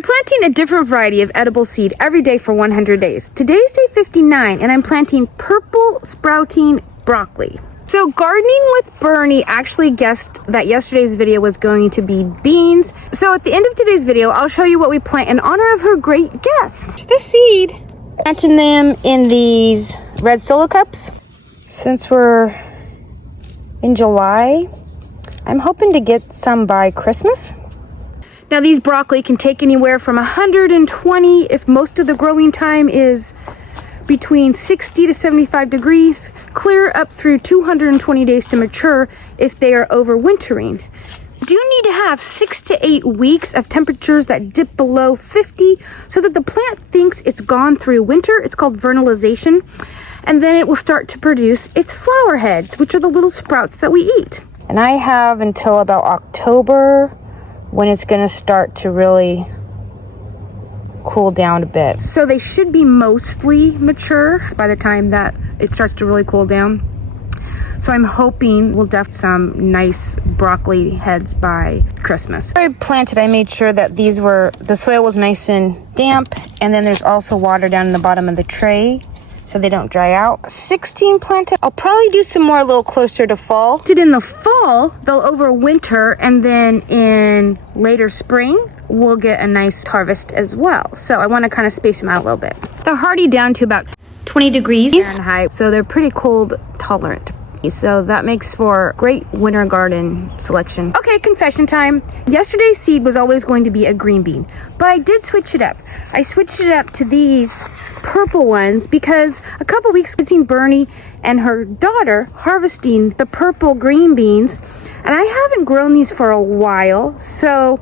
I'm planting a different variety of edible seed every day for 100 days. Today's day 59, and I'm planting purple sprouting broccoli. So Gardening with Bernie actually guessed that yesterday's video was going to be beans. So at the end of today's video, I'll show you what we plant in honor of her great guess. The seed. Planting them in these red solo cups. Since we're in July, I'm hoping to get some by Christmas. Now these broccoli can take anywhere from 120 if most of the growing time is between 60 to 75 degrees, clear up through 220 days to mature if they are overwintering. You do need to have 6 to 8 weeks of temperatures that dip below 50 so that the plant thinks it's gone through winter. It's called vernalization. And then it will start to produce its flower heads, which are the little sprouts that we eat. And I have until about October when it's going to start to really cool down a bit. So they should be mostly mature by the time that it starts to really cool down. So I'm hoping we'll def some nice broccoli heads by Christmas. When I planted, I made sure that the soil was nice and damp, and then there's also water down in the bottom of the tray so they don't dry out. 16 planted. I'll probably do some more a little closer to fall. In the fall, they'll overwinter, and then in later spring, we'll get a nice harvest as well. So I want to kind of space them out a little bit. They're hardy down to about 20 degrees Fahrenheit, so they're pretty cold tolerant. So that makes for great winter garden selection. Okay, confession time. Yesterday's seed was always going to be a green bean, but I did switch it up. I switched it up to these purple ones because a couple weeks I'd seen Bernie and her daughter harvesting the purple green beans, and I haven't grown these for a while, so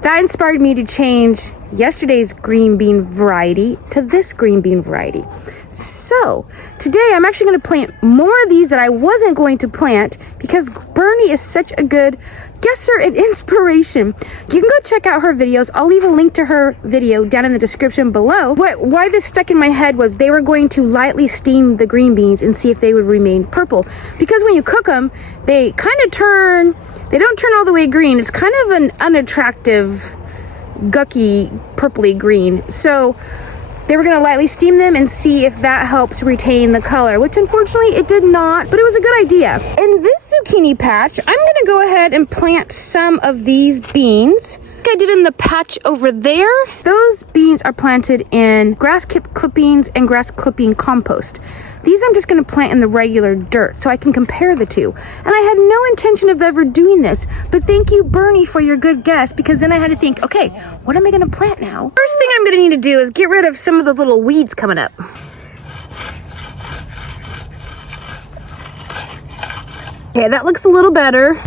that inspired me to change yesterday's green bean variety to this green bean variety. So today I'm actually going to plant more of these that I wasn't going to plant because Bernie is such a good guesser and inspiration. You can go check out her videos. I'll leave a link to her video down in the description below. Why this stuck in my head was they were going to lightly steam the green beans and see if they would remain purple, because when you cook them, they kind of turn, they don't turn all the way green. It's kind of an unattractive, gucky, purpley green. So they were going to lightly steam them and see if that helped retain the color, which unfortunately it did not, but it was a good idea. In this zucchini patch, I'm going to go ahead and plant some of these beans. Like I did in the patch over there, those beans are planted in grass clippings and grass clipping compost. These I'm just going to plant in the regular dirt so I can compare the two. And I had no intention of ever doing this, but thank you, Bernie, for your good guess, because then I had to think, okay, what am I going to plant now? First thing I'm going to need to do is get rid of some of those little weeds coming up. Okay, that looks a little better.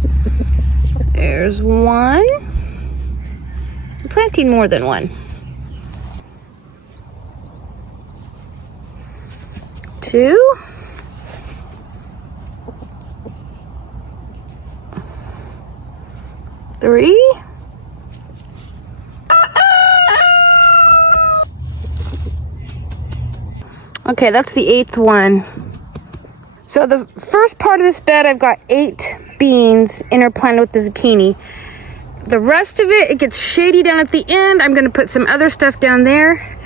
There's one. I'm planting more than one. 2. 3. Okay, that's the 8th one. So the first part of this bed, I've got 8 beans interplanted with the zucchini. The rest of it gets shady down at the end. I'm going to put some other stuff down there,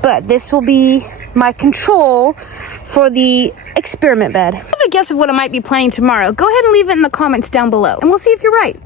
but this will be my control for the experiment bed. Have a guess of what I might be planning tomorrow. Go ahead and leave it in the comments down below, and we'll see if you're right.